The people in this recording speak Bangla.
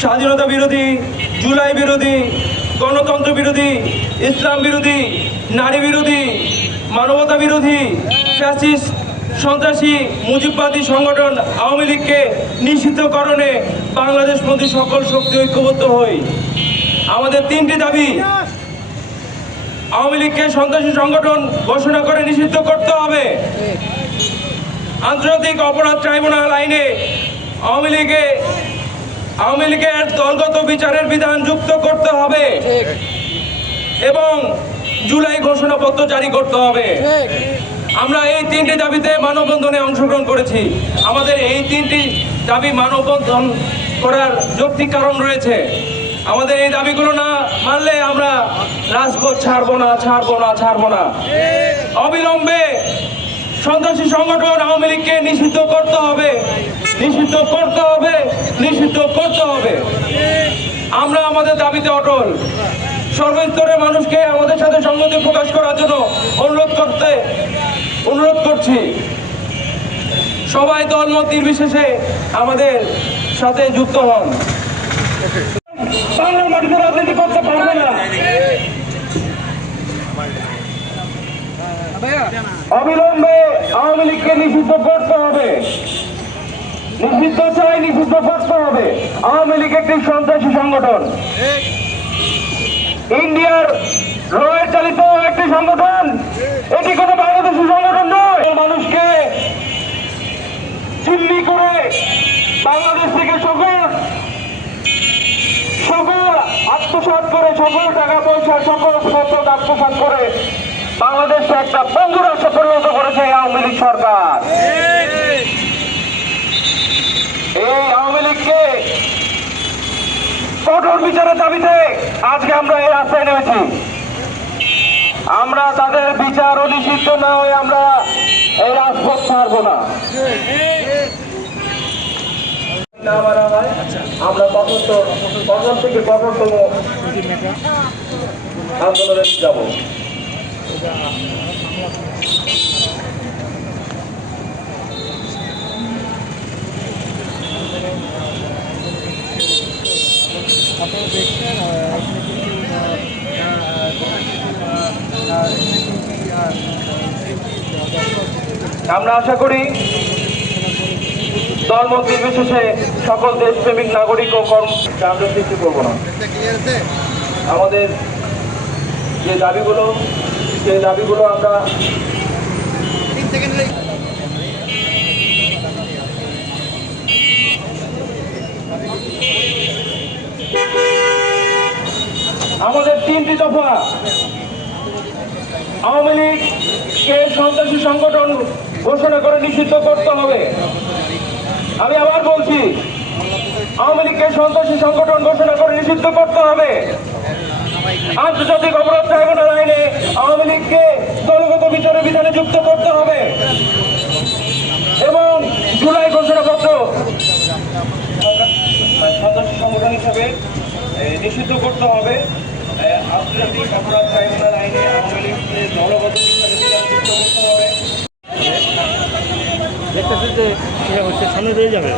স্বাধীনতা বিরোধী, জুলাই বিরোধী, গণতন্ত্র বিরোধী, ইসলাম বিরোধী, নারী বিরোধী, মানবতা বিরোধী, ফ্যাসিস্ট, সন্ত্রাসী, মুজিববাদী সংগঠন আওয়ামী লীগকে নিষিদ্ধকরণে বাংলাদেশ মন্ত্রী সকল শক্তি ঐক্যবদ্ধ হই। আমাদের তিনটি দাবি, আওয়ামী লীগকে সন্ত্রাসী সংগঠন ঘোষণা করে নিষিদ্ধ করতে হবে। আন্তর্জাতিক অপরাধ ট্রাইব্যুনাল আইনে আওয়ামী লীগে আওয়ামী লীগের দলগত বিচারের বিধান যুক্ত করতে হবে। এবং জুলাই ঘোষণাপত্র জারি করতে হবে। আমরা এই তিনটি দাবিতে মানববন্ধনে অংশগ্রহণ করেছি। আমাদের এই তিনটি দাবি মানববন্ধন করার যৌক্তিক কারণ রয়েছে। আমাদের এই দাবিগুলো না মানলে আমরা রাজপথ ছাড়বো না ছাড়বো না ছাড়বো না। অবিলম্বে সন্ত্রাসী সংগঠন আওয়ামী লীগকে নিষিদ্ধ করতে হবে। নিষিদ্ধ করতে হবে, নিষিদ্ধ করতে হবে। আমরা আমাদের দাবিতে অটল। সর্বস্তরের মানুষকে আমাদের সাথে সংগতি প্রকাশ করার জন্য অনুরোধ করতে, অনুরোধ করছি। সবাই দলমত নির্বিশেষে আমাদের সাথে যুক্ত হন। বাংলার মাটিতে রাজনীতি করতে পারবে না। অবিলম্বে লীগকে নিষিদ্ধ করতে হবে। নিষিদ্ধ চাই, নিষিদ্ধ করতে হবে। আওয়ামী লীগ একটি সন্ত্রাসী সংগঠন। ইন্ডিয়ার রয়ের চালিত একটি সংগঠন। এটি কোনো বাংলাদেশি সংগঠন নয়। মানুষকে চিল্লি করে বাংলাদেশ থেকে সকল সকল আত্মসাৎ করে, সকল টাকা পয়সা, সকল সম্পদ আত্মসাৎ করে বাংলাদেশকে একটা বন্ধু রাষ্ট্র পরিণত করেছে এই আওয়ামী লীগ সরকার। এই আওয়ামী লীগকে কঠোর বিচারের দাবিতে আজকে আমরা এই রাস্তায় নেমেছি। আমরা তাদের বিচার ও নিষিদ্ধ না হয়ে আমরা এই রাজপথ ছাড়বো না। না মারা আমরা কঠোর কঠোর থেকে কঠোরতম আন্দোলনে যাব। আমরা আশা করি দলমত নির্বিশেষে সকল দেশপ্রেমিক নাগরিক ও কর্ম আমরা সৃষ্টি করব না। আমাদের যে দাবিগুলো দাবিগুলো আমরা আমাদের তিনটি দফা, আওয়ামী লীগকে সন্ত্রাসী সংগঠন ঘোষণা করে নিষিদ্ধ করতে হবে। আমি আবার বলছি, আওয়ামী লীগকে সন্ত্রাসী সংগঠন ঘোষণা করে নিষিদ্ধ করতে হবে। আন্তর্জাতিক অপরাধ ট্রাইব্যুনাল আইনে আওয়ামী লীগকে দলগত বিচারে বিধানে যুক্ত করতে হবে। এবং জুলাই ঘোষণাপত্র সন্ত্রাসী সংগঠন হিসেবে নিষিদ্ধ করতে হবে। আন্তর্জাতিক অপরাধ ট্রাইব্যুনাল আইনে আওয়ামী লীগকে দলগত করতে হবে। যে হচ্ছে সামনে রয়ে যাবে।